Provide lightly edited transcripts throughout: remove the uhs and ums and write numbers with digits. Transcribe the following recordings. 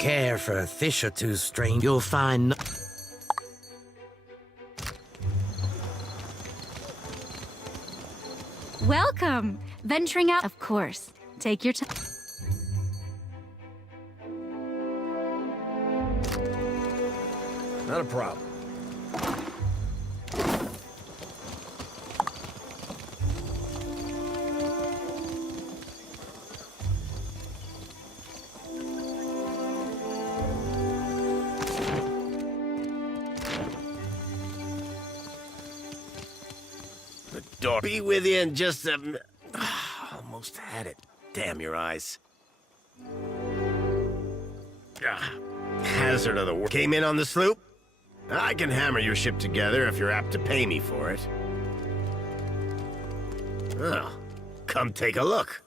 care for a fish or two, strange, you'll find. Welcome! Venturing out, of course. Take your time. Not a problem. The door be with you in just a almost had it. Damn your eyes. Hazard of the world. Came in on the sloop? I can hammer your ship together if you're apt to pay me for it. Well, come take a look.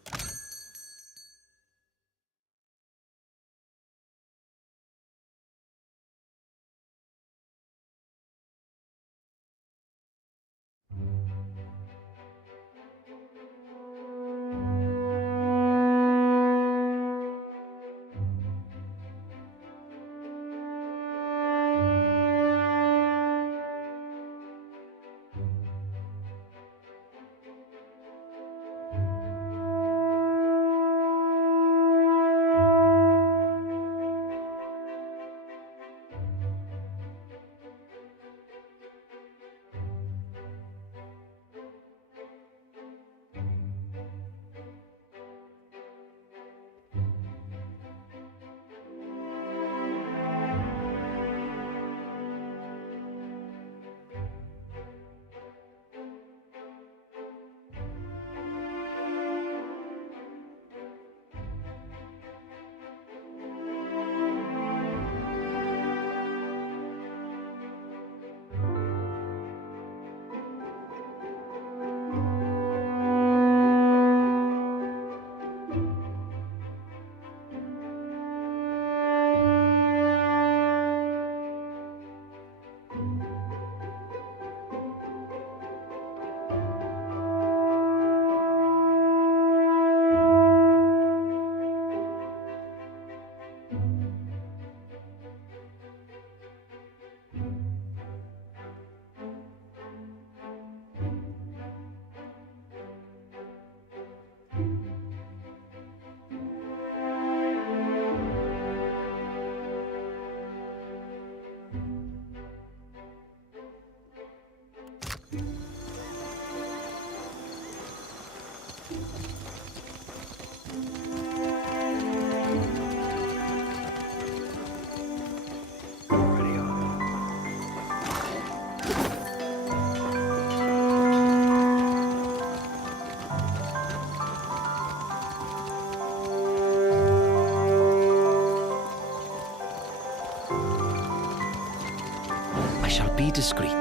I shall be discreet.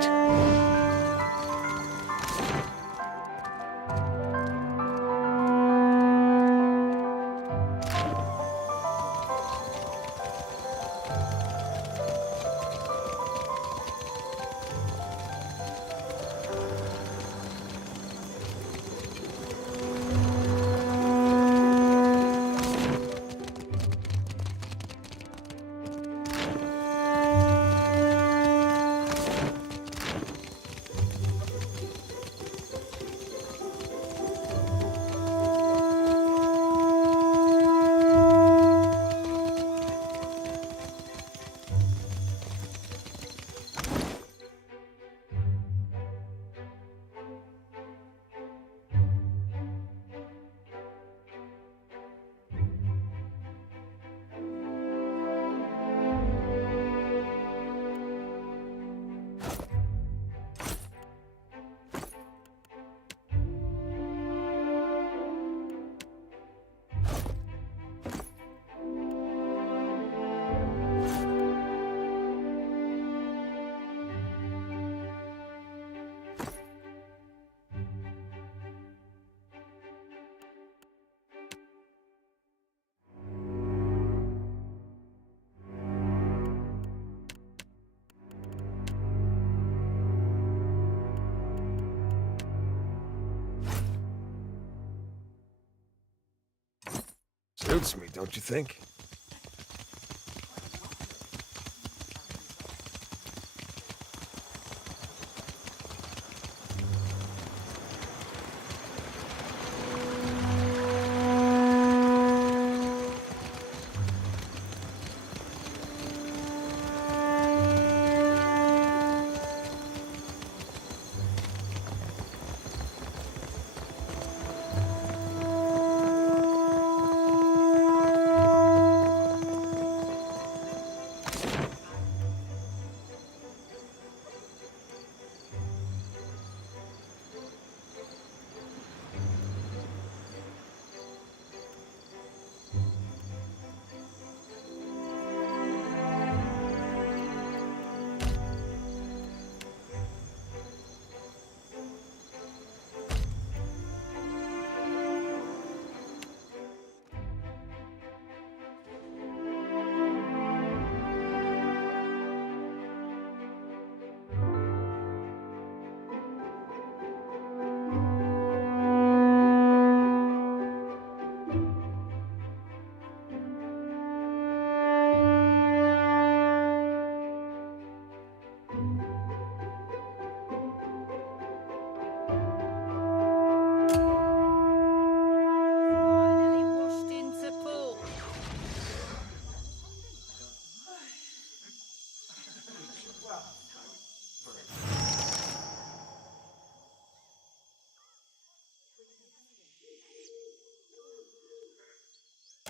Suits me, don't you think?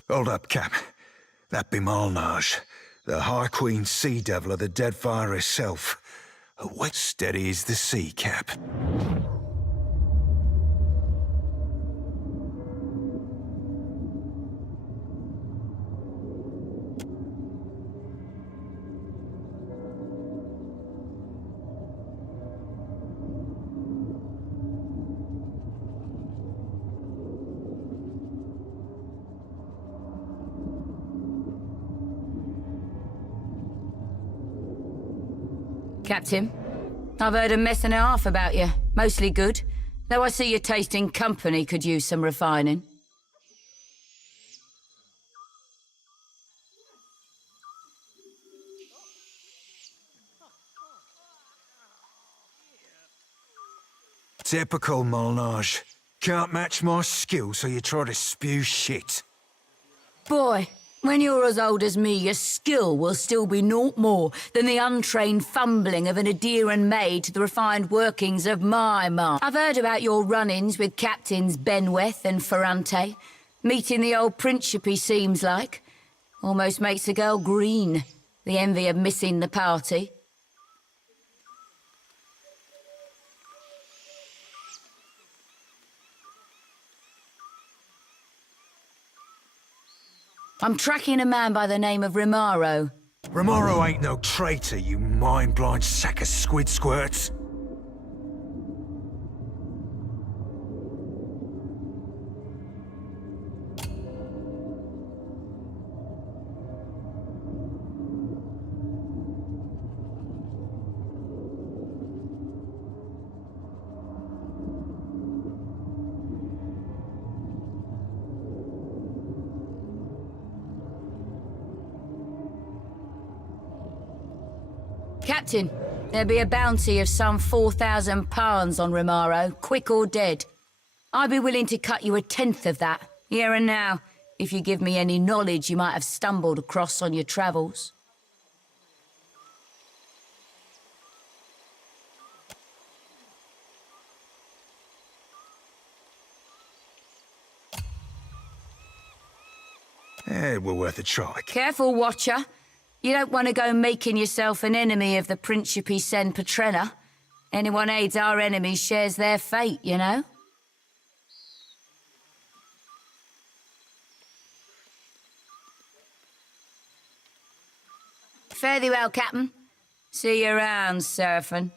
Hold up, Cap. That be Malnage, the High Queen Sea Devil of the Deadfire herself. What steady is the sea, Cap? Captain, I've heard a mess and a half about you. Mostly good. Though I see your taste in company could use some refining. Typical Malnage. Can't match my skill, so you try to spew shit. Boy, when you're as old as me, your skill will still be naught more than the untrained fumbling of an Adeiran maid to the refined workings of my mind. I've heard about your run-ins with Captains Benweth and Ferrante. Meeting the old Principe seems like. Almost makes a girl green. The envy of missing the party. I'm tracking a man by the name of Rimaro. Romaro ain't no traitor, you mind-blind sack of squid squirts. Captain, there'll be a bounty of some 4,000 pounds on Rimaro, quick or dead. I'd be willing to cut you 1/10 of that, here and now, if you give me any knowledge you might have stumbled across on your travels. We're worth a try. Careful, Watcher. You don't want to go making yourself an enemy of the Principe Sen Patrena. Anyone aids our enemies shares their fate, you know? Fare thee well, Captain. See you around, Seraphin.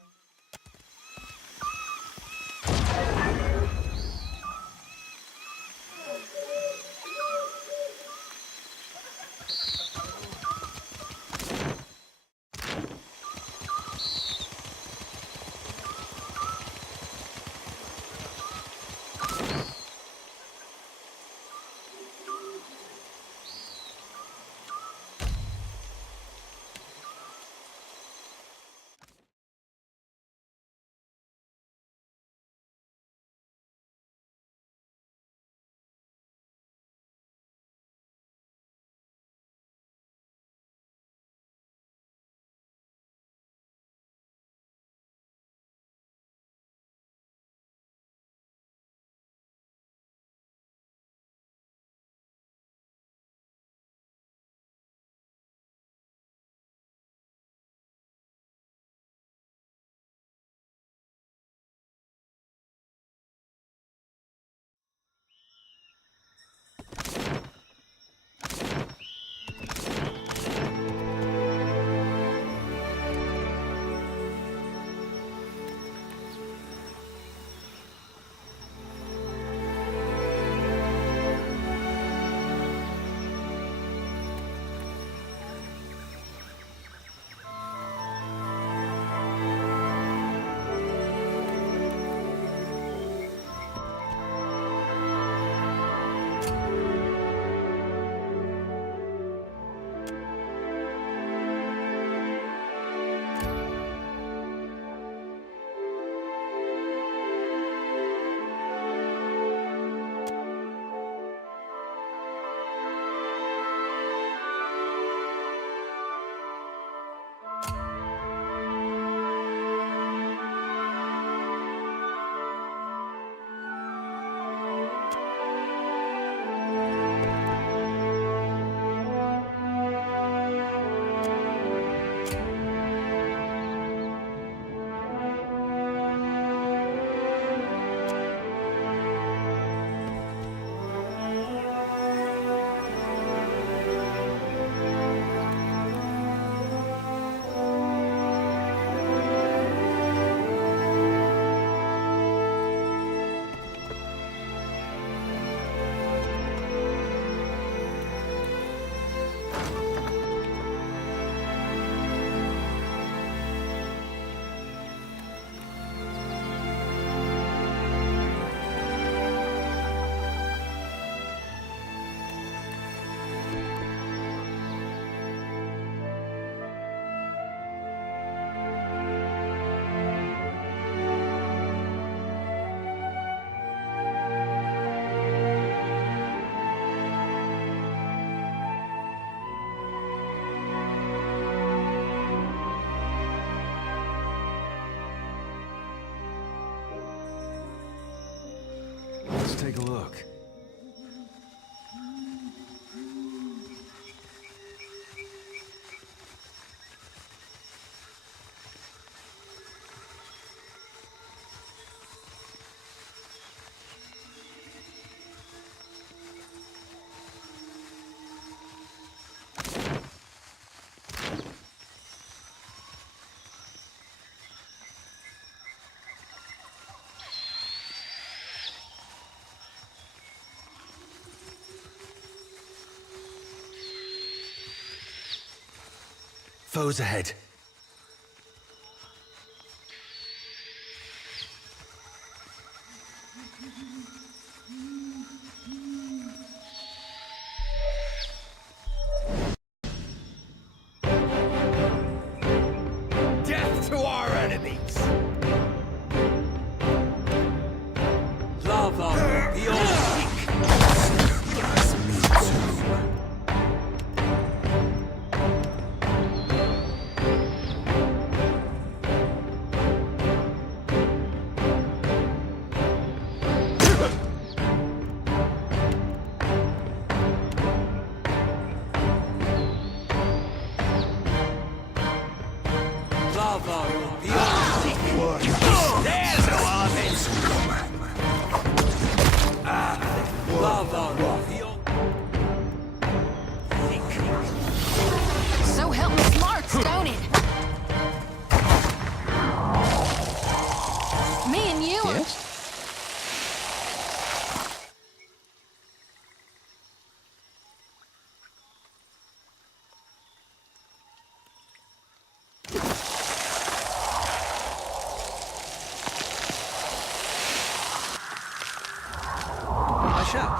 take a look. Foes ahead. Death to our enemies! Lava the old Me too. lava the old There's no offense! Lava the old So help me smarts, don't it? Me and you are... Yes? I shall.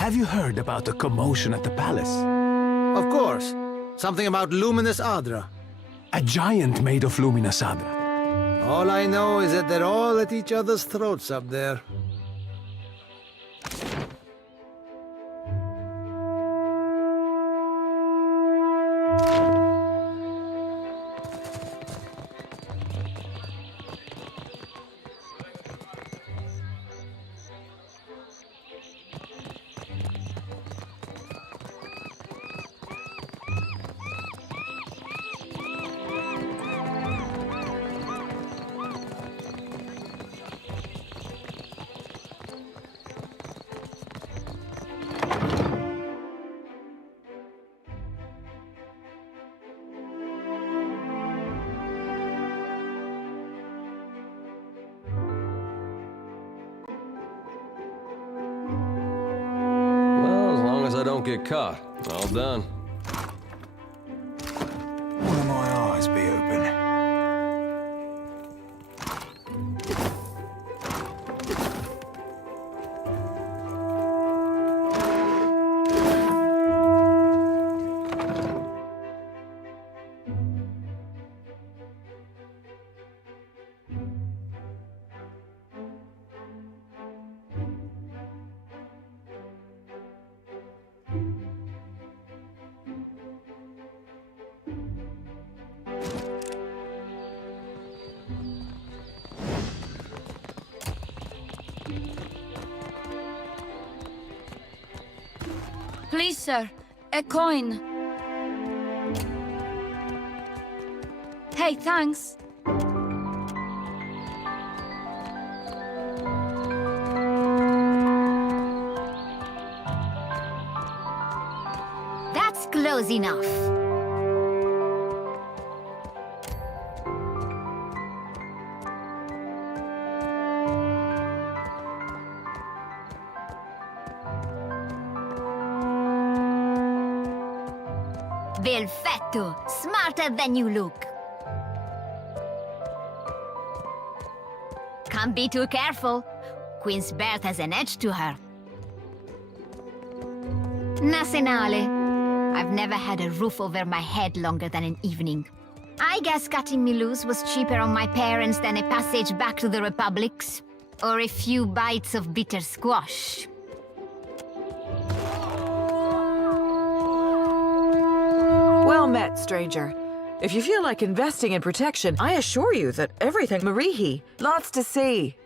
Have you heard about the commotion at the palace? Of course. Something about luminous Adra. A giant made of luminous Adra. All I know is that they're all at each other's throats up there. Well, as long as I don't get caught, all done. One of my eyes be open. Please, sir, a coin. Hey, thanks. That's close enough. Perfetto. Smarter than you look. Can't be too careful. Queen's birth has an edge to her. Nasenale. I've never had a roof over my head longer than an evening. I guess cutting me loose was cheaper on my parents than a passage back to the Republics. Or a few bites of bitter squash. Well met, stranger. If you feel like investing in protection, I assure you that everything Marihi. Lots to see.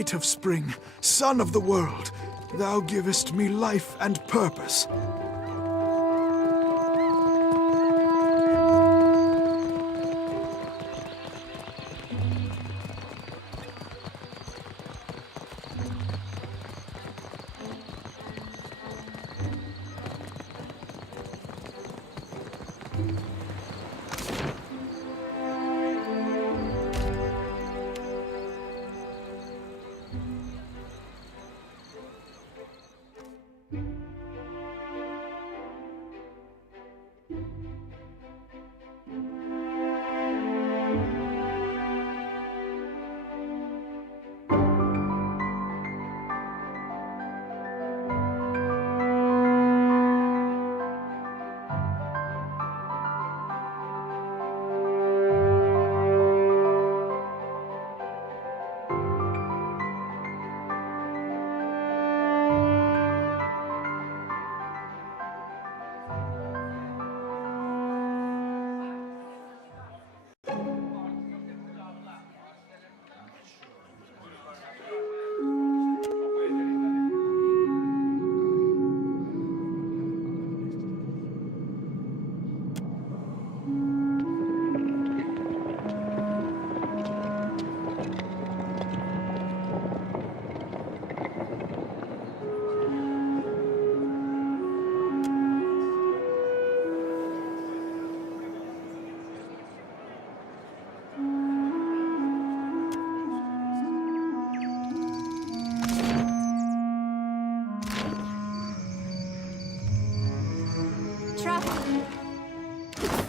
light of spring, sun of the world, thou givest me life and purpose.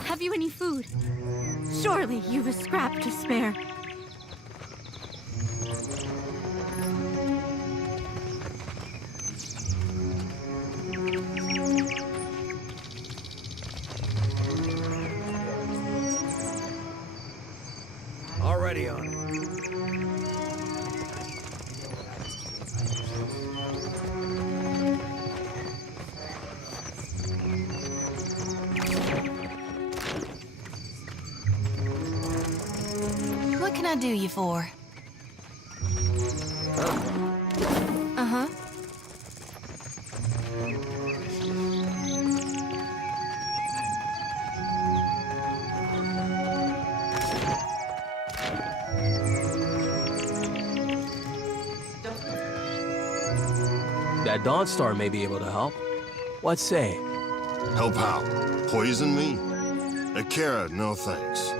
Have you any food? Surely you've a scrap to spare. Already on it. What can I do you for? Uh-huh. That Dawnstar may be able to help. What say? Help how? Poison me? Akira, no thanks.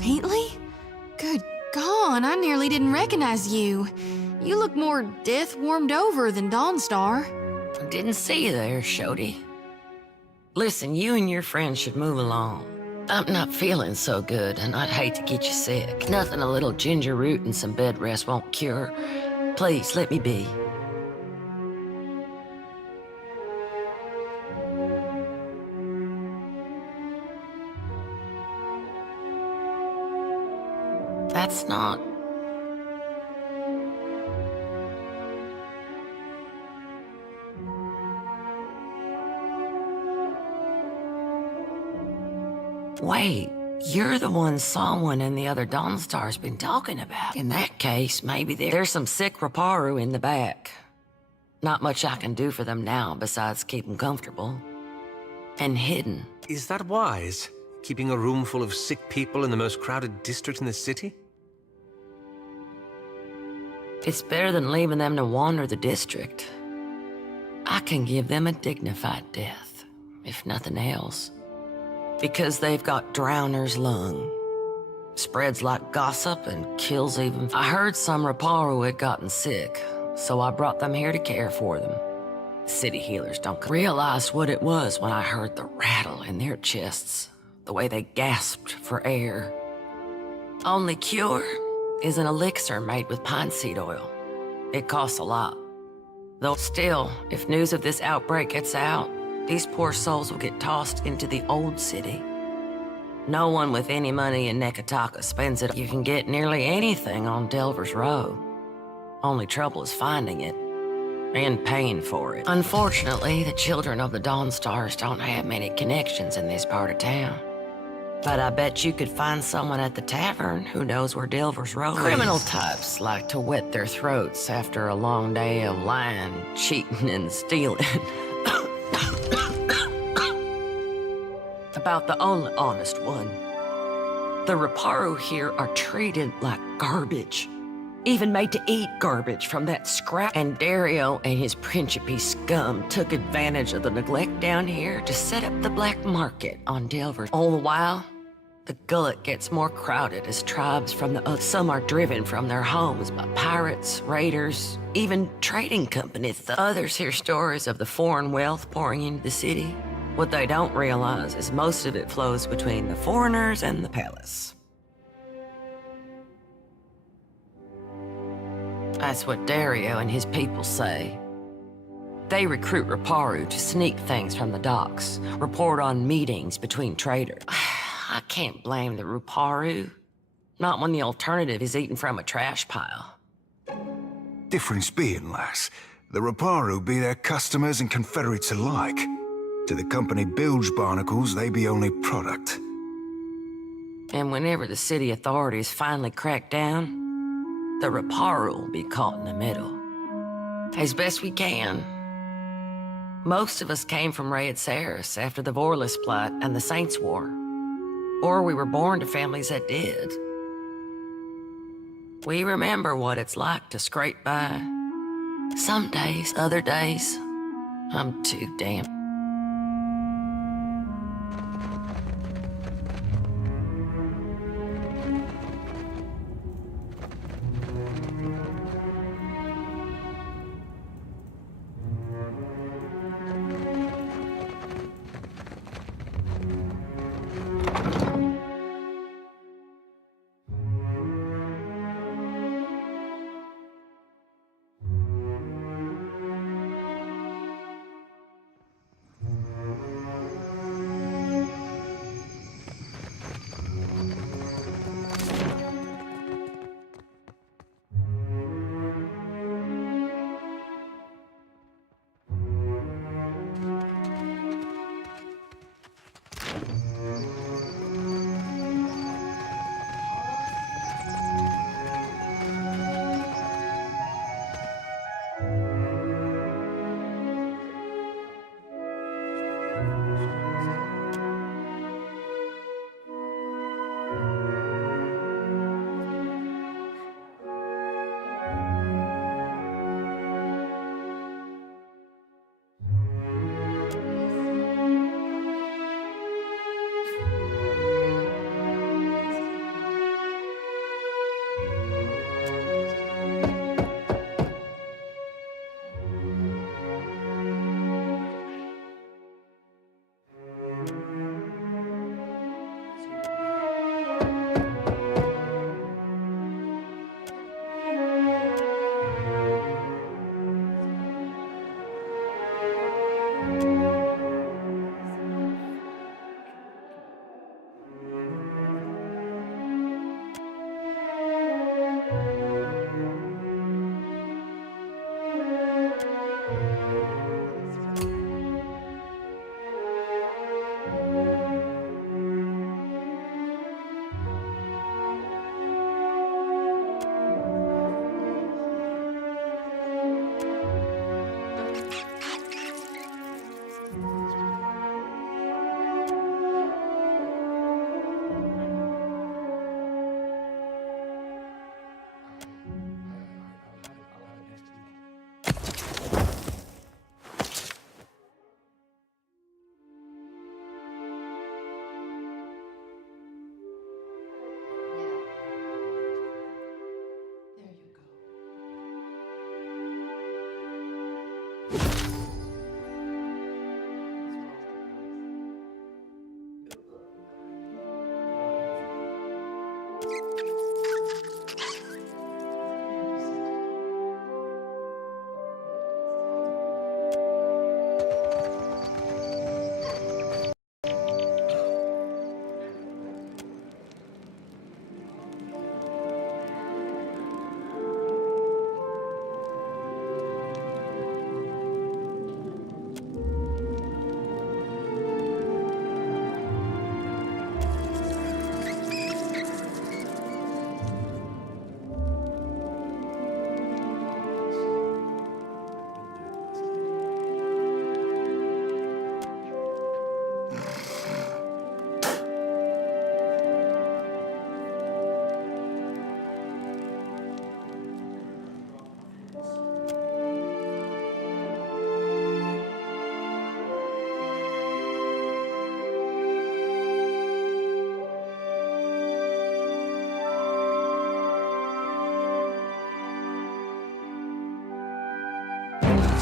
Faintly? Good gone, I nearly didn't recognize you. You look more death-warmed over than Dawnstar. Didn't see you there, Shody. Listen, you and your friends should move along. I'm not feeling so good, and I'd hate to get you sick. Nothing a little ginger root and some bed rest won't cure. Please, let me be. That's not... Wait, you're the one someone and the other Dawnstar's been talking about. In that case, maybe there's some sick Raparu in the back. Not much I can do for them now besides keep them comfortable. And hidden. Is that wise? Keeping a room full of sick people in the most crowded district in the city? It's better than leaving them to wander the district. I can give them a dignified death, if nothing else. Because they've got Drowner's lung. Spreads like gossip and kills even... I heard some Raparu had gotten sick, so I brought them here to care for them. City healers don't realize what it was when I heard the rattle in their chests, the way they gasped for air. Only cure is an elixir made with pine seed oil. It costs a lot. Though still, if news of this outbreak gets out, these poor souls will get tossed into the old city. No one with any money in Nekitaka spends it. You can get nearly anything on Delver's Road. Only trouble is finding it and paying for it. Unfortunately, the children of the Dawnstars don't have many connections in this part of town. But I bet you could find someone at the tavern who knows where Delver's Road is. Criminal types like to wet their throats after a long day of lying, cheating, and stealing. About the only honest one. The Raparu here are treated like garbage. Even made to eat garbage from that scrap. And Dario and his Principe scum took advantage of the neglect down here to set up the black market on Delver. All the while, the gullet gets more crowded as tribes from the some are driven from their homes by pirates, raiders, even trading companies. The others hear stories of the foreign wealth pouring into the city. What they don't realize is most of it flows between the foreigners and the palace. That's what Dario and his people say. They recruit Raparu to sneak things from the docks, report on meetings between traders. I can't blame the Raparu. Not when the alternative is eating from a trash pile. Difference being, lass, the Raparu be their customers and confederates alike. To the company bilge barnacles, they be only product. And whenever the city authorities finally crack down, the Raparu will be caught in the middle. As best we can. Most of us came from Raed Saris after the Vorlis Plot and the Saints' War. Or we were born to families that did. We remember what it's like to scrape by. Some days, other days, I'm too damn.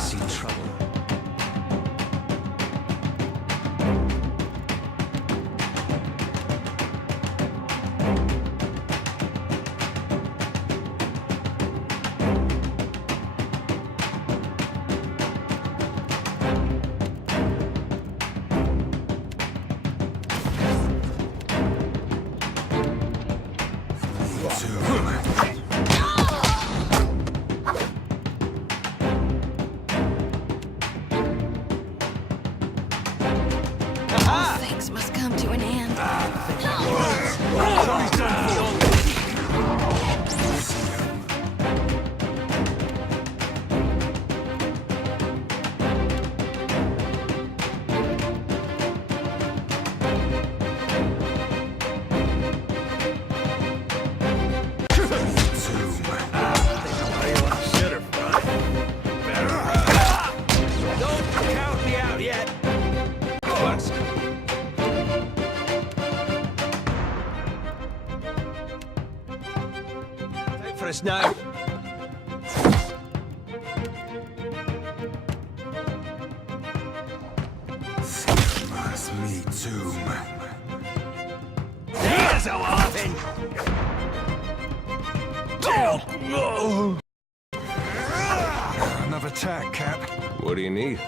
see trouble. Things must come to an end. Don't count me out yet. What? Time for us now. That's me too. Here's how often. Another attack, Cap. What do you need?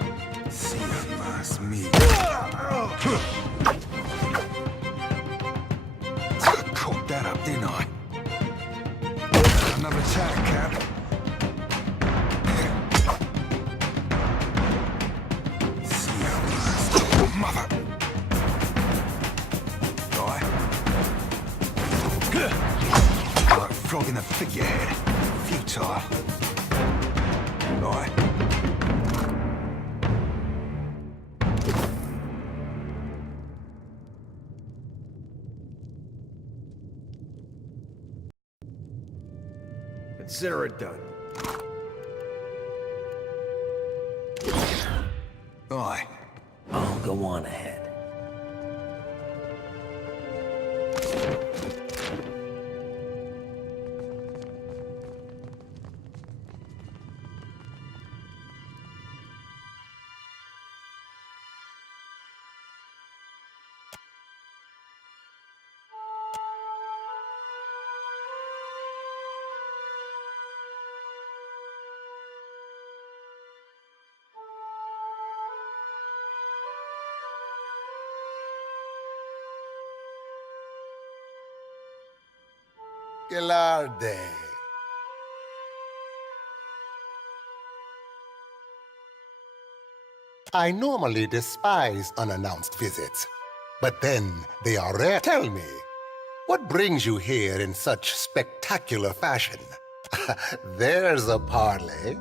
That's me. Caught that up, didn't I? Another attack, Cap. Mother. Right. Like a frog in a figurehead. Futile. Right. Consider it done. Aye. I'll go on ahead. Gelarde. I normally despise unannounced visits, but then they are rare. Tell me, what brings you here in such spectacular fashion? There's a parley.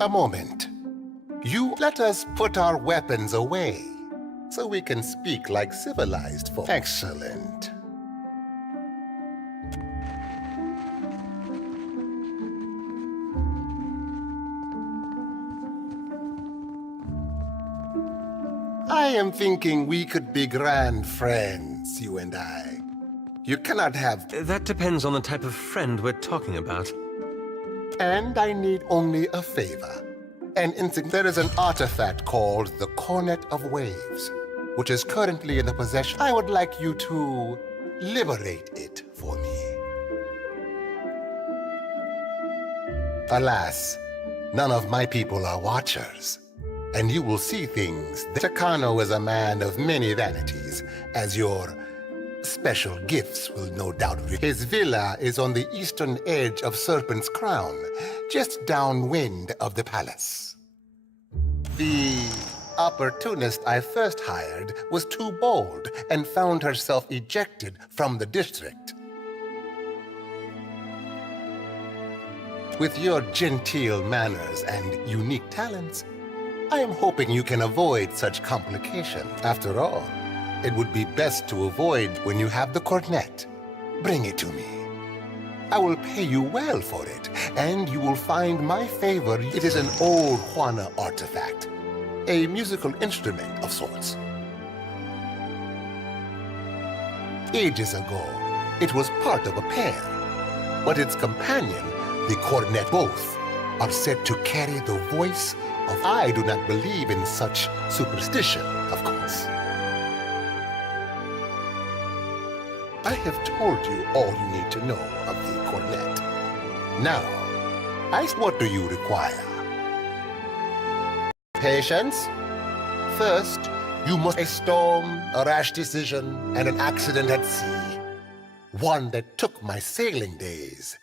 A moment. You let us put our weapons away, so we can speak like civilized folk. Excellent. I am thinking we could be grand friends, you and I. You cannot have... That depends on the type of friend we're talking about. And I need only a favor. There is an artifact called the Cornet of Waves, which is currently in the possession. I would like you to liberate it for me. Alas, none of my people are watchers, and you will see things. Takano is a man of many vanities, as your special gifts will no doubt reveal. His villa is on the eastern edge of Serpent's Crown, just downwind of the palace. The opportunist I first hired was too bold and found herself ejected from the district. With your genteel manners and unique talents, I am hoping you can avoid such complications. After all, it would be best to avoid when you have the cornet. Bring it to me. I will pay you well for it, and you will find my favor. It is an old Juana artifact, a musical instrument of sorts. Ages ago, it was part of a pair, but its companion, The cornet both are said to carry the voice of... I do not believe in such superstition, of course. I have told you all you need to know of the cornet. Now, what do you require? Patience? First, you must... A storm, a rash decision, and an accident at sea. One that took my sailing days,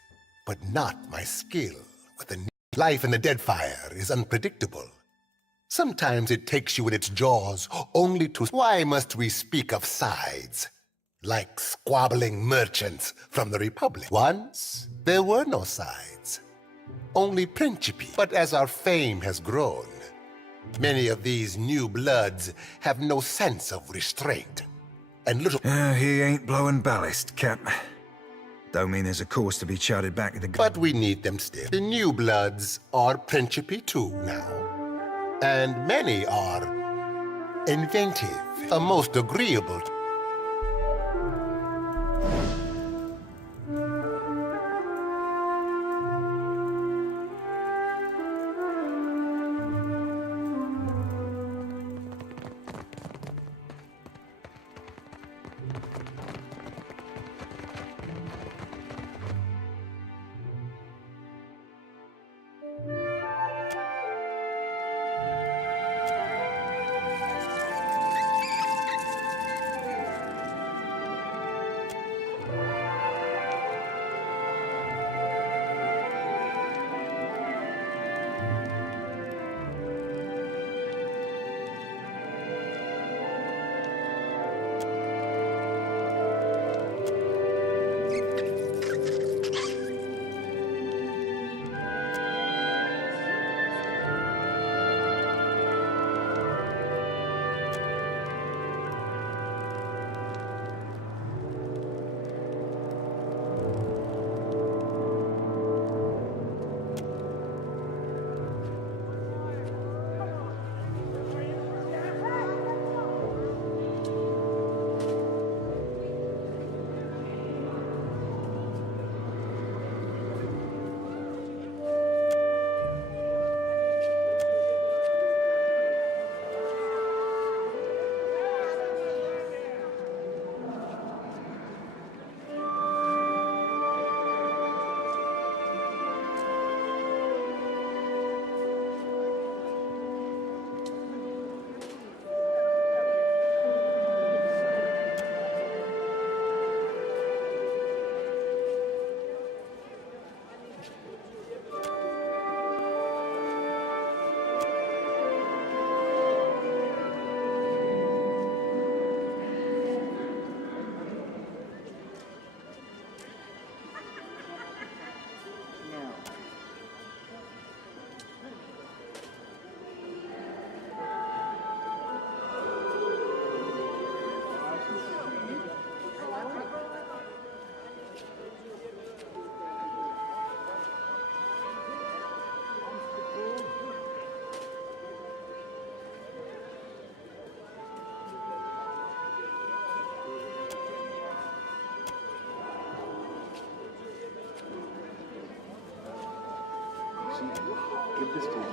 but not my skill with the... Life in the Deadfire is unpredictable. Sometimes it takes you in its jaws only to... Why must we speak of sides? Like squabbling merchants from the Republic. Once, there were no sides. Only Principi. But as our fame has grown, many of these new bloods have no sense of restraint. And little... he ain't blowing ballast, Cap. Don't mean there's a course to be charted back to the... But we need them still. The new bloods are Principi too now. And many are inventive, a most agreeable... Give this to me.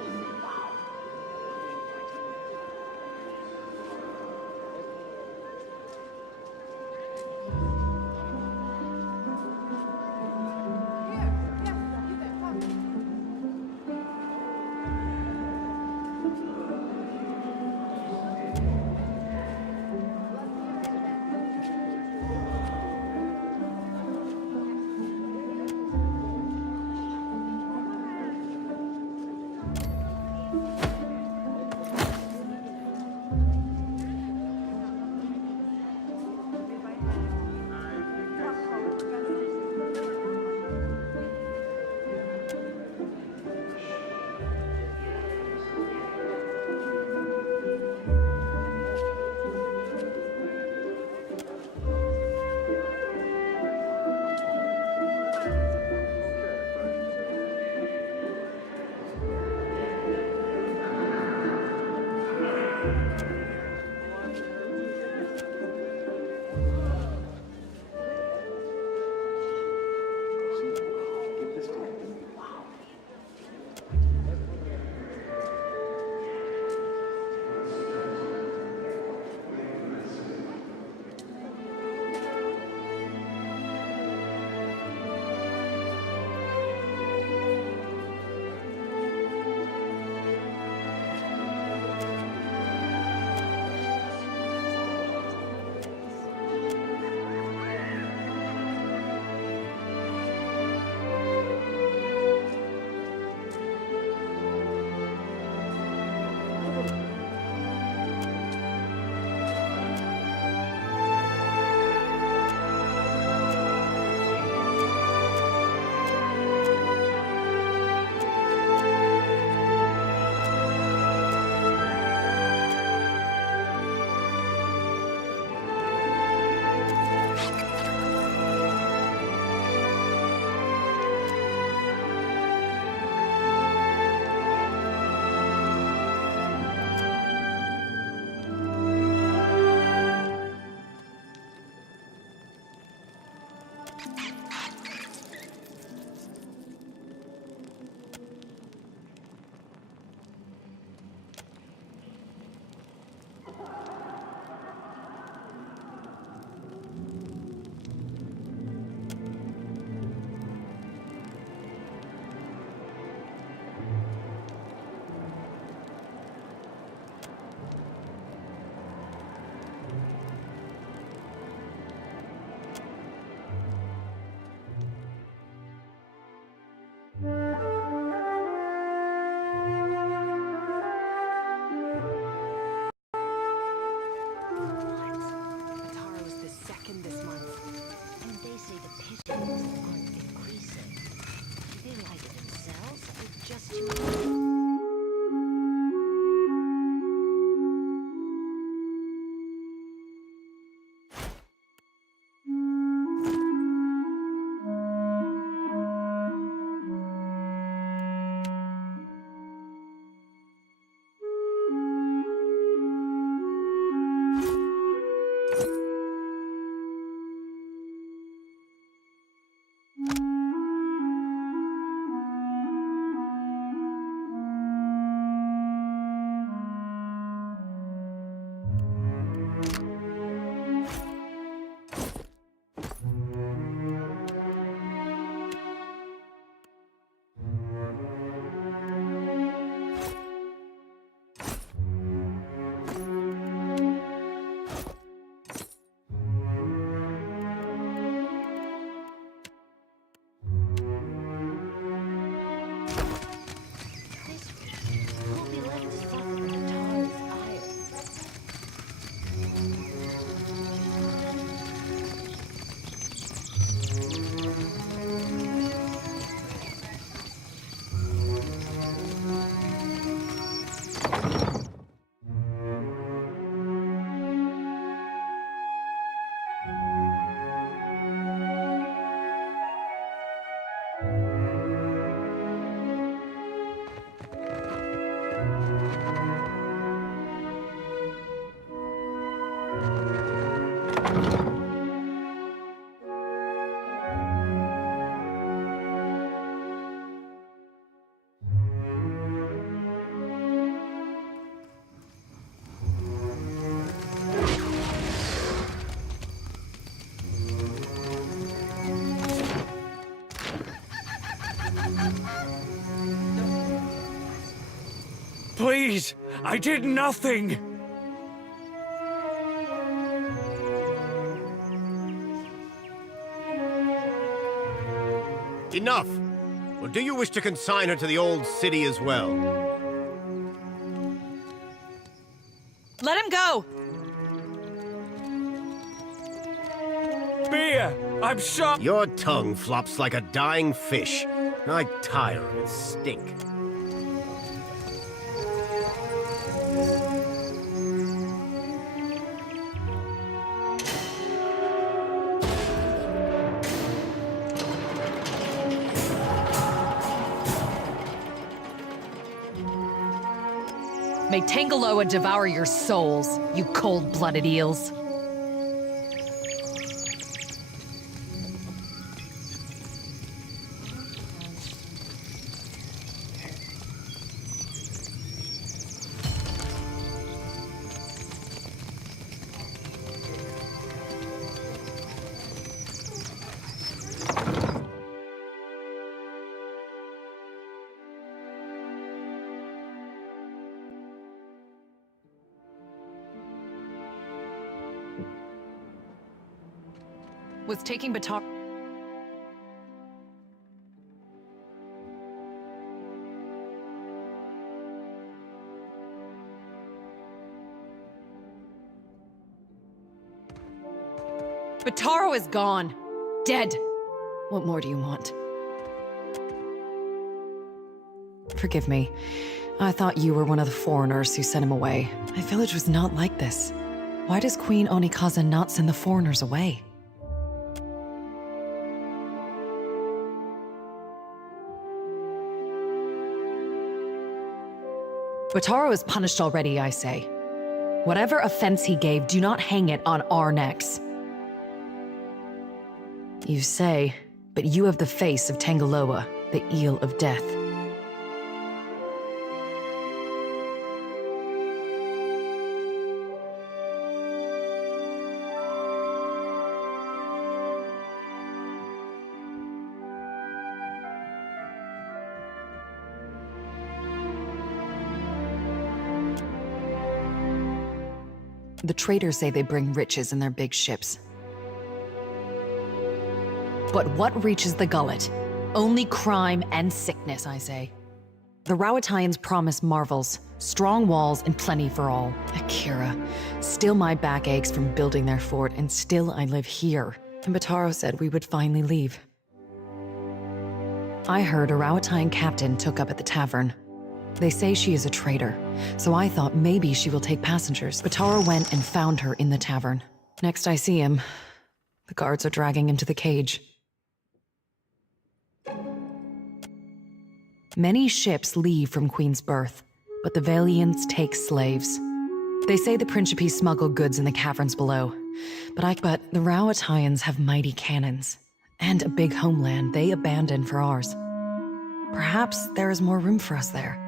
Please, I did nothing! Enough! Or do you wish to consign her to the old city as well? Let him go! Beer! I'm shot! Your tongue flops like a dying fish. I tire and stink. May Tangaloa devour your souls, you cold-blooded eels. Was taking Batar... Bataro is gone. Dead. What more do you want? Forgive me. I thought you were one of the foreigners who sent him away. My village was not like this. Why does Queen Onikaza not send the foreigners away? Bataro is punished already, I say. Whatever offense he gave, do not hang it on our necks. You say, but you have the face of Tangaloa, the eel of death. The traders say they bring riches in their big ships. But what reaches the gullet? Only crime and sickness, I say. The Rowattians promise marvels, strong walls, and plenty for all. Akira, still my back aches from building their fort, and still I live here. And Bataro said we would finally leave. I heard a Rowattian captain took up at the tavern. They say she is a traitor, so I thought maybe she will take passengers. Bataro went and found her in the tavern. Next I see him, the guards are dragging him to the cage. Many ships leave from Queen's Birth, but the Valiants take slaves. They say the Principe smuggle goods in the caverns below, but the Rowattians have mighty cannons, and a big homeland they abandoned for ours. Perhaps there is more room for us there.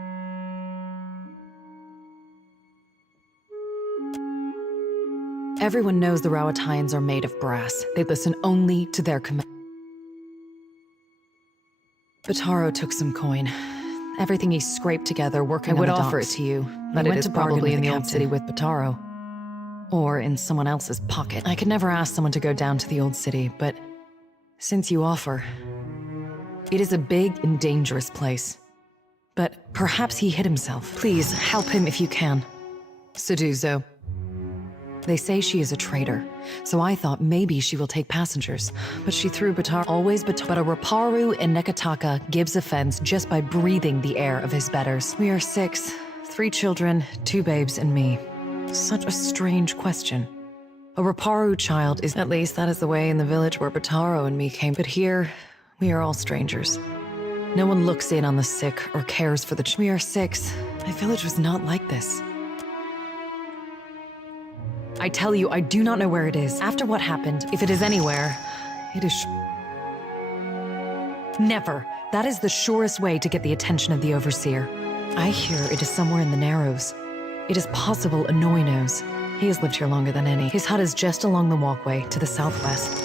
Everyone knows the Rowattians are made of brass. They listen only to their command. Bataro took some coin. Everything he scraped together working on the docks. I would offer it to you, but it is probably in the old city with Bataro. Or in someone else's pocket. I could never ask someone to go down to the old city, but since you offer... It is a big and dangerous place. But perhaps he hid himself. Please, help him if you can. Suduzo. They say she is a traitor, so I thought maybe she will take passengers. But she threw Bataro, always but a Raparu in Nekitaka gives offense just by breathing the air of his betters. We are 6, 3 children, 2 babes, and me. Such a strange question. A Raparu child is, at least that is the way in the village where Bataro and me came. But here, we are all strangers. No one looks in on the sick or cares for We are 6. My village was not like this. I tell you, I do not know where it is. After what happened, if it is anywhere, it is... Never. That is the surest way to get the attention of the Overseer. I hear it is somewhere in the Narrows. It is possible Annoy knows. He has lived here longer than any. His hut is just along the walkway to the southwest.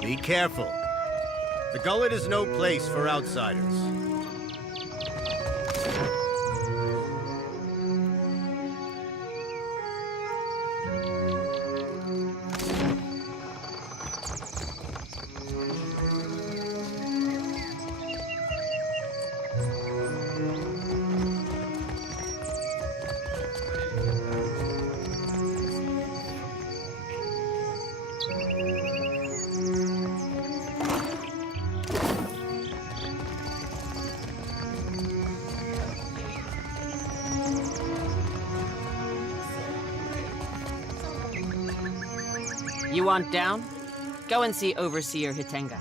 Be careful. The gullet is no place for outsiders. You want down? Go and see Overseer Hitenga.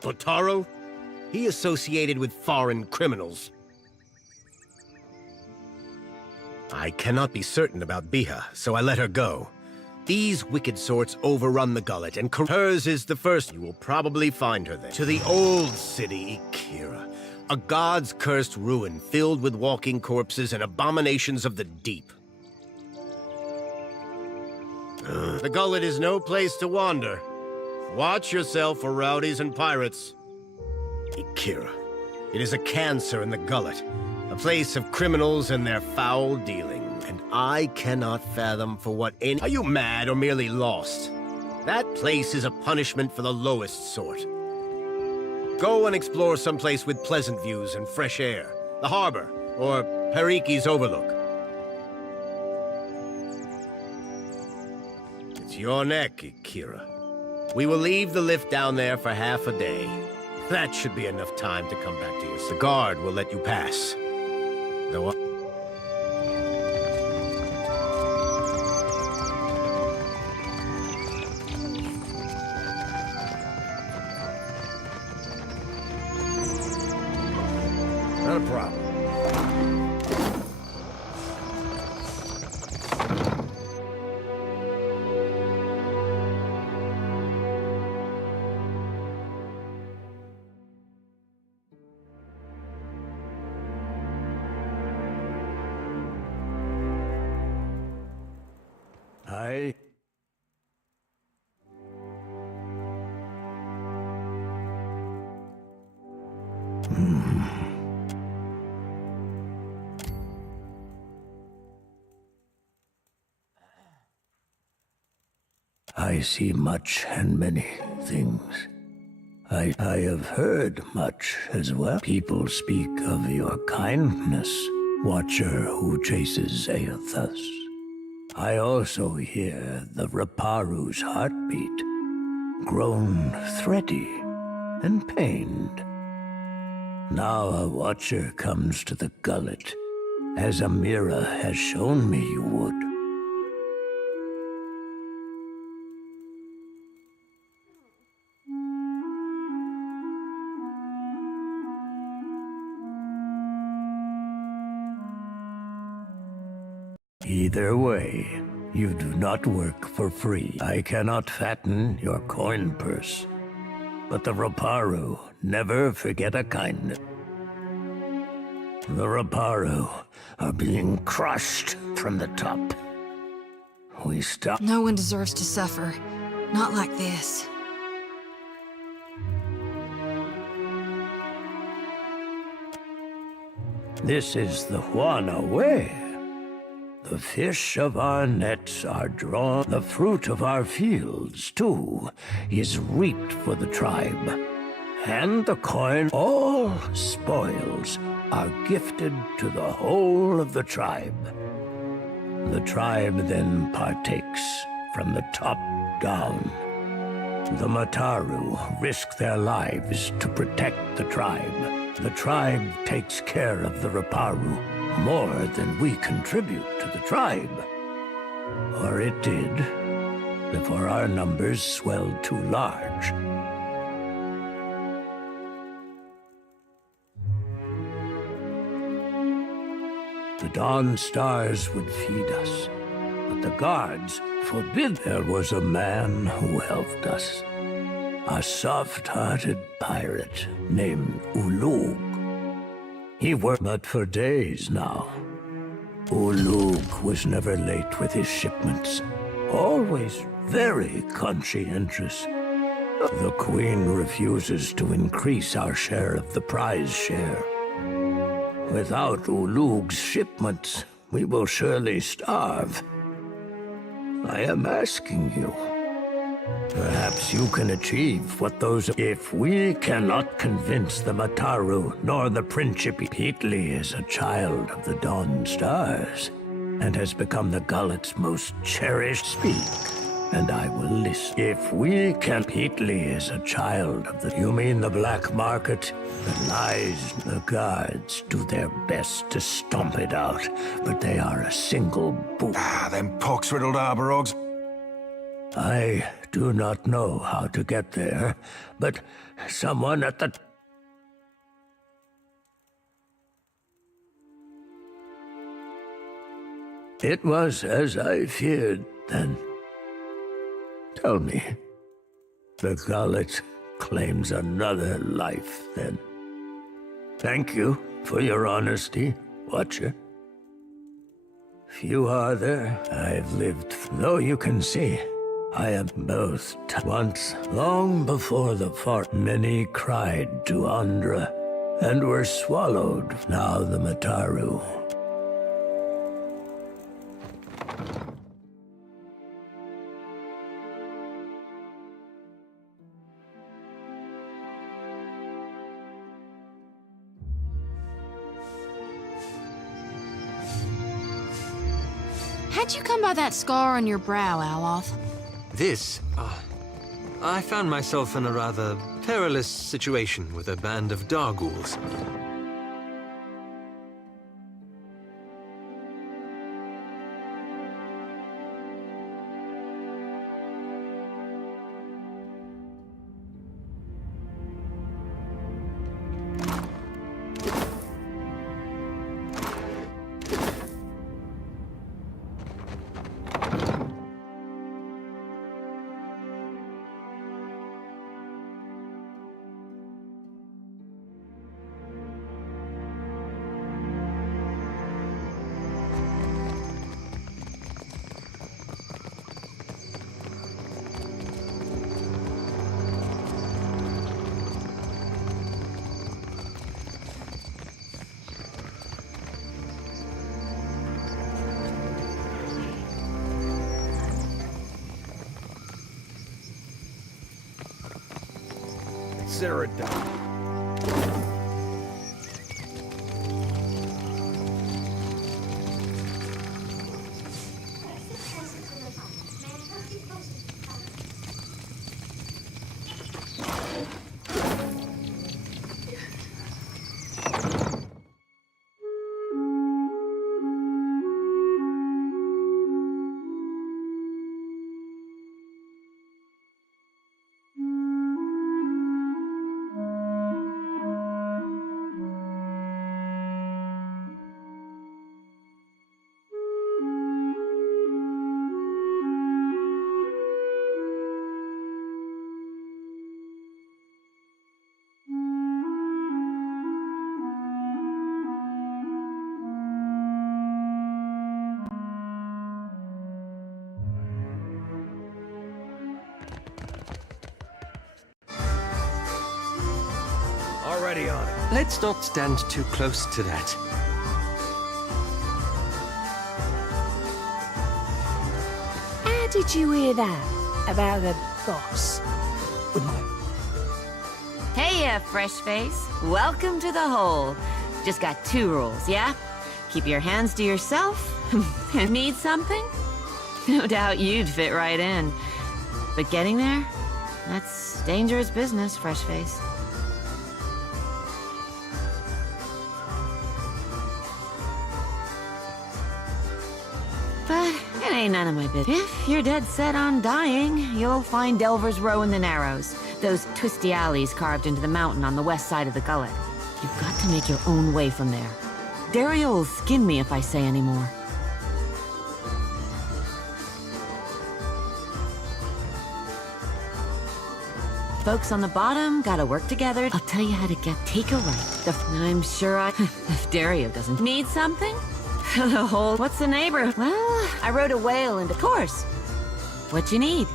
Totaro? He associated with foreign criminals. I cannot be certain about Biha, so I let her go. These wicked sorts overrun the gullet, and hers is the first. You will probably find her there. To the old city, Ikira. A god's cursed ruin filled with walking corpses and abominations of the deep. The gullet is no place to wander. Watch yourself for rowdies and pirates. Ikira. It is a cancer in the gullet, a place of criminals and their foul dealing, and I cannot fathom for what any— Are you mad or merely lost? That place is a punishment for the lowest sort. Go and explore someplace with pleasant views and fresh air, the harbor, or Periki's Overlook. It's your neck, Ikira. We will leave the lift down there for half a day. That should be enough time to come back to you. The guard will let you pass. Though not a problem. I see much and many things. I have heard much as well. People speak of your kindness, watcher who chases Aethus. I also hear the Raparu's heartbeat, grown thready and pained. Now a watcher comes to the gullet, as Amira has shown me you would. Either way, you do not work for free. I cannot fatten your coin purse, but the Raparu never forget a kindness. The Raparu are being crushed from the top. We stop. No one deserves to suffer. Not like this. This is the Juana way. The fish of our nets are drawn. The fruit of our fields, too, is reaped for the tribe. And the coin, all spoils, are gifted to the whole of the tribe. The tribe then partakes from the top down. The Mataru risk their lives to protect the tribe. The tribe takes care of the Raparu more than we contribute to the tribe. Or it did, before our numbers swelled too large. The dawn stars would feed us, but the guards forbid. There was a man who helped us, a soft-hearted pirate named Ulug. He worked but for days now. Ulug was never late with his shipments, always very conscientious. The Queen refuses to increase our share of the prize share. Without Ulug's shipments, we will surely starve. I am asking you. Perhaps you can achieve what those... If we cannot convince the Mataru nor the Principe, Peatly is a child of the Dawn Stars and has become the Gullet's most cherished. Speak, and I will listen. If we can... Peatly is a child of the... You mean the black market? The lies, the guards do their best to stomp it out, but they are a single boot. Them pox-riddled arborogs. I do not know how to get there, but someone at the... It was as I feared, then. Tell me, the Gullet claims another life, then. Thank you for your honesty, Watcher. Few are there I've lived, though you can see, I am both. Once, long before the fort, many cried to Andra, and were swallowed, now the Mataru. How'd you come by that scar on your brow, Aloth? This? I found myself in a rather perilous situation with a band of Darghouls. Consider it done. Let's not stand too close to that. did you hear that about the boss? Hey, fresh face. Welcome to the hole. Just got 2 rules, yeah? Keep your hands to yourself. Need something? No doubt you'd fit right in. But getting there? That's dangerous business, fresh face. But it ain't none of my business. If you're dead set on dying, you'll find Delver's Row in the Narrows. Those twisty alleys carved into the mountain on the west side of the gullet. You've got to make your own way from there. Dario will skin me if I say any more. Folks on the bottom gotta work together. I'll tell you how to take a right. I'm sure if Dario doesn't need something, the whole, what's the neighbor? Well, I rode a whale into course. What you need?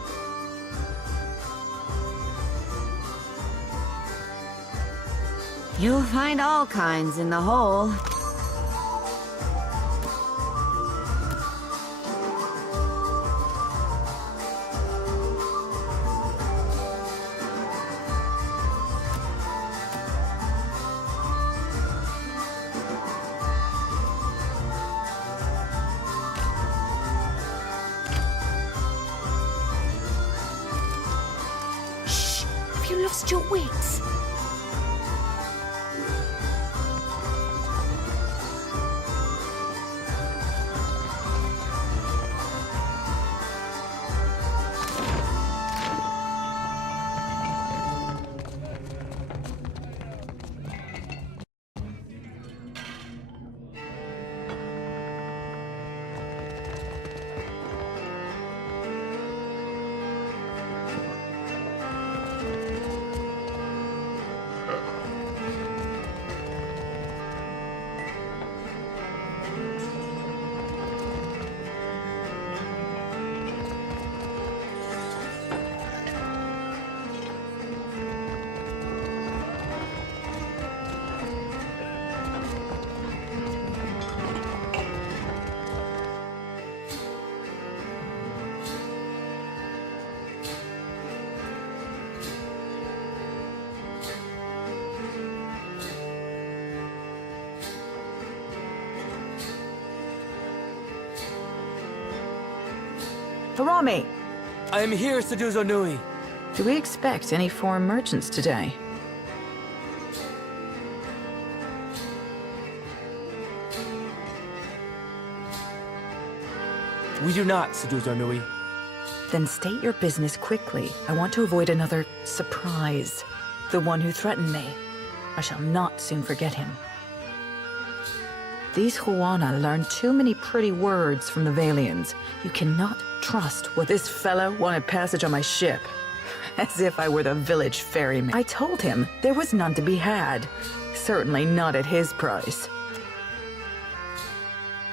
You'll find all kinds in the hole. Shh! Have you lost your wits? Farami! I am here, Seduzo Nui. Do we expect any foreign merchants today? We do not, Seduzo Nui. Then state your business quickly. I want to avoid another surprise. The one who threatened me. I shall not soon forget him. These Huana learned too many pretty words from the Valians. You cannot trust what this fellow wanted passage on my ship. As if I were the village ferryman. I told him there was none to be had. Certainly not at his price.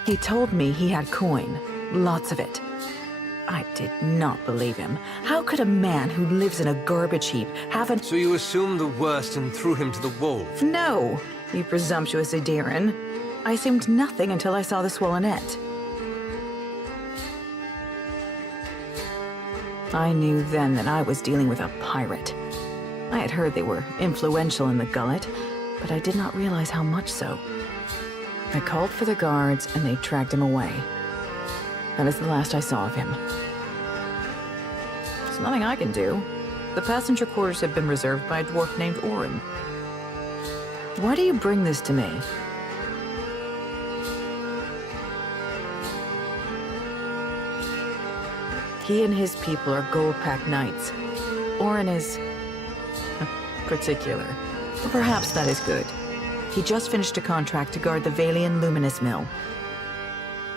He told me he had coin. Lots of it. I did not believe him. How could a man who lives in a garbage heap have an— So you assumed the worst and threw him to the wolves? No, you presumptuous Adiran. I assumed nothing until I saw the swollenette. I knew then that I was dealing with a pirate. I had heard they were influential in the gullet, but I did not realize how much so. I called for the guards, and they dragged him away. That is the last I saw of him. There's nothing I can do. The passenger quarters have been reserved by a dwarf named Orin. Why do you bring this to me? He and his people are gold-packed knights. Orin is particular. But perhaps that is good. He just finished a contract to guard the Valian Luminous Mill.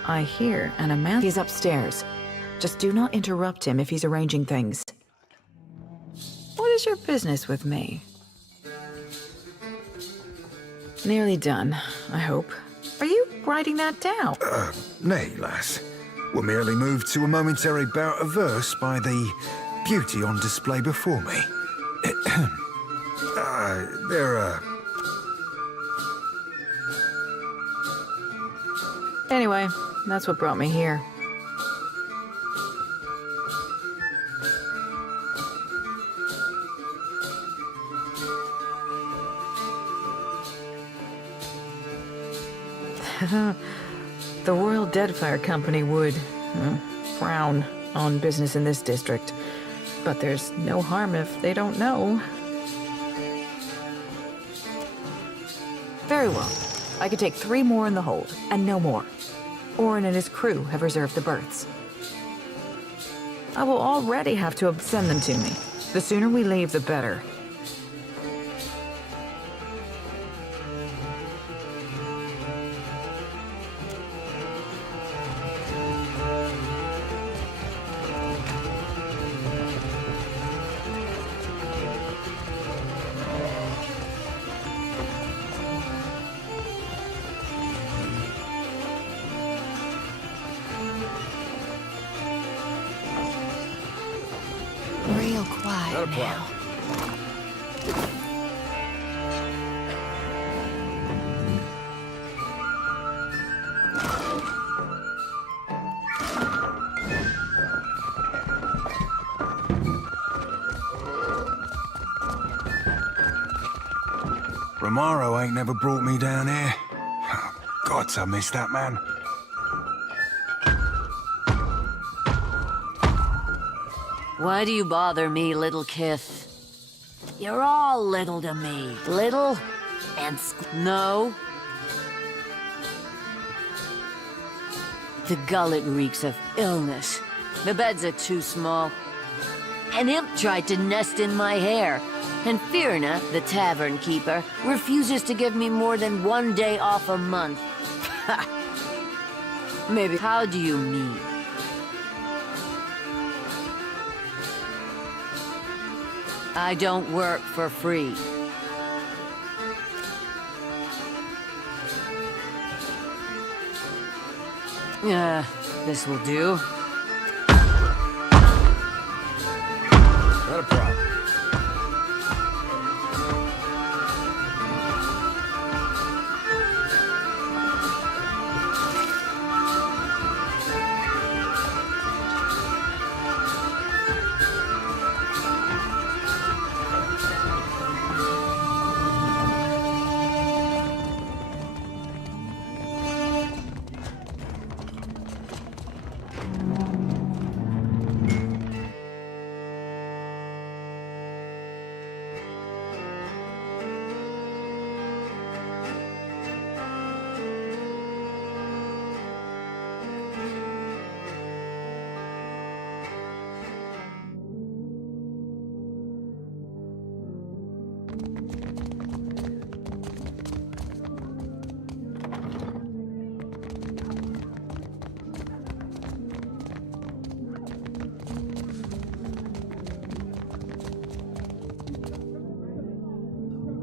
I hear an amount. He's upstairs. Just do not interrupt him if he's arranging things. What is your business with me? Nearly done, I hope. Are you writing that down? Nay, lass. We're merely moved to a momentary bout of verse by the beauty on display before me. Anyway, that's what brought me here. The Royal Deadfire Company would frown on business in this district. But there's no harm if they don't know. Very well. I could take 3 more in the hold, and no more. Orin and his crew have reserved the berths. I will already have to send them to me. The sooner we leave, the better. Real quiet now. Romaro ain't never brought me down here. Oh, gods, I miss that man. Why do you bother me, little kith? You're all little to me. Little and no. The gullet reeks of illness. The beds are too small. An imp tried to nest in my hair. And Firna, the tavern keeper, refuses to give me more than 1 day off a month. Maybe. How do you mean? I don't work for free. This will do. Not a problem.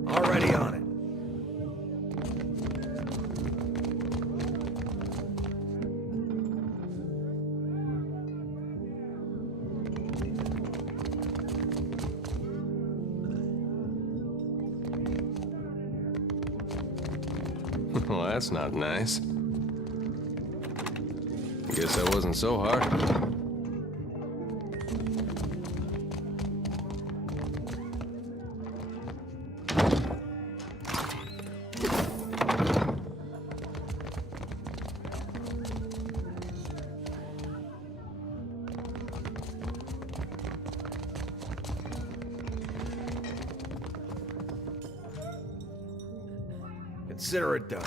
Already on it. Well, that's not nice. Guess that wasn't so hard. Consider it done.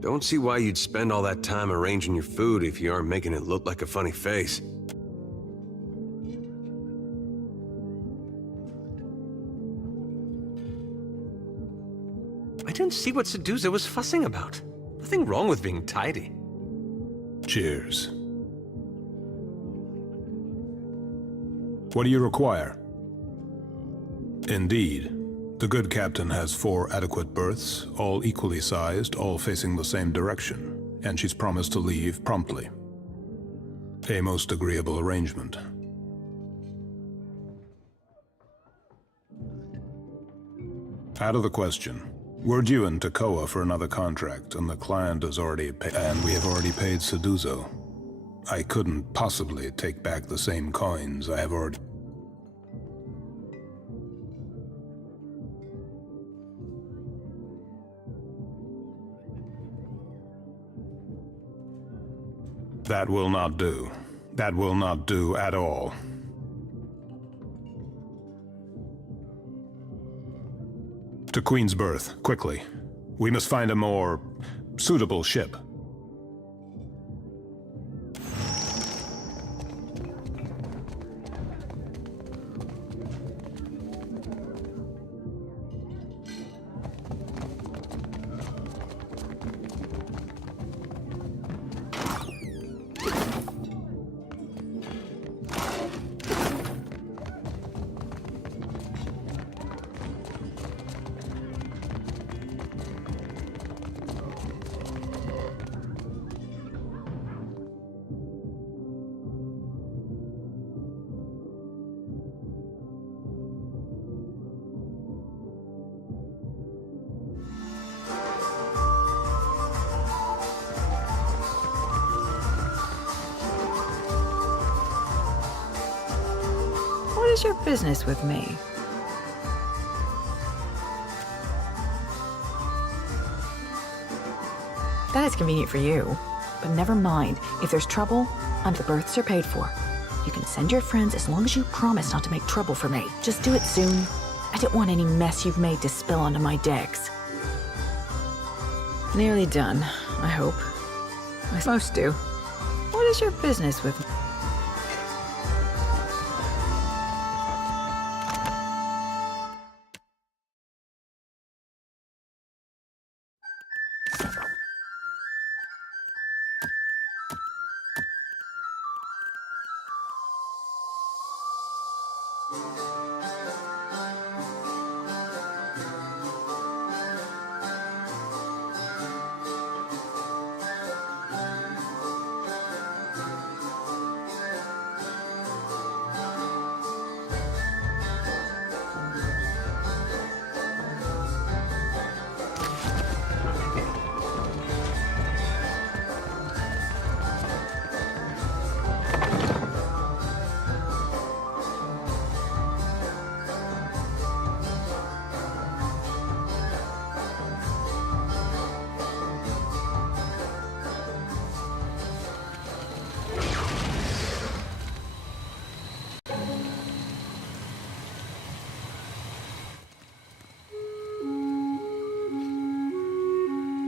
Don't see why you'd spend all that time arranging your food if you aren't making it look like a funny face. I didn't see what Sedusa was fussing about. Nothing wrong with being tidy. Cheers. What do you require? Indeed. The good captain has 4 adequate berths, all equally sized, all facing the same direction, and she's promised to leave promptly. A most agreeable arrangement. Out of the question. We're due in Takoa for another contract, and the client has already paid, and we have already paid Seduzo. I couldn't possibly take back the same coins I have already... That will not do. That will not do at all. To Queen's Berth, quickly. We must find a more suitable ship. What is your business with me? That is convenient for you. But never mind. If there's trouble, the berths are paid for. You can send your friends as long as you promise not to make trouble for me. Just do it soon. I don't want any mess you've made to spill onto my decks. Nearly done, I hope. Most do. What is your business with me?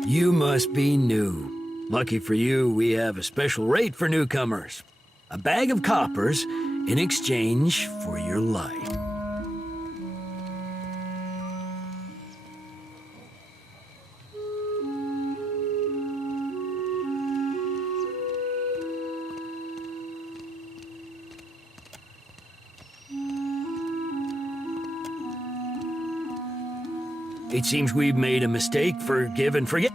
You must be new. Lucky for you, we have a special rate for newcomers. A bag of coppers in exchange for your life. It seems we've made a mistake. Forgive and forget.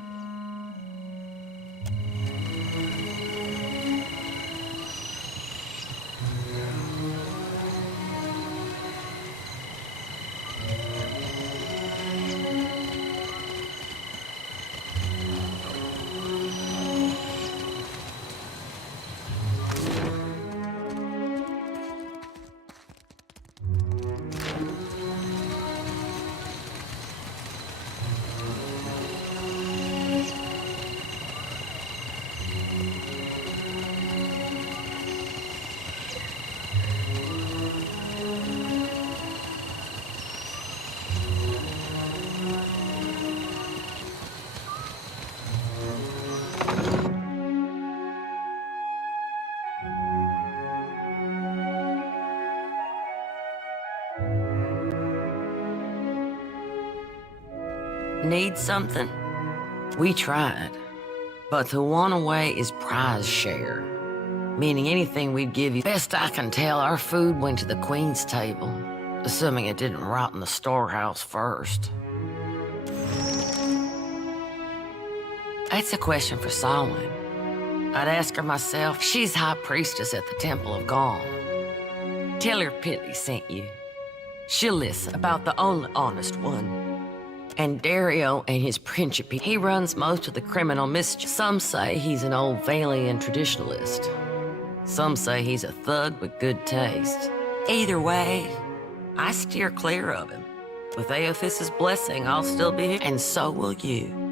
Need something? We tried. But the one away is prize share. Meaning anything we'd give you. Best I can tell, our food went to the Queen's table. Assuming it didn't rot in the storehouse first. That's a question for Samhain. I'd ask her myself. She's high priestess at the Temple of Gone. Tell her Pitney sent you. She'll listen about the only honest one. And Dario and his principe. He runs most of the criminal mischief. Some say he's an old Valian traditionalist. Some say he's a thug with good taste. Either way, I steer clear of him. With Aothys's blessing, I'll still be here, and so will you.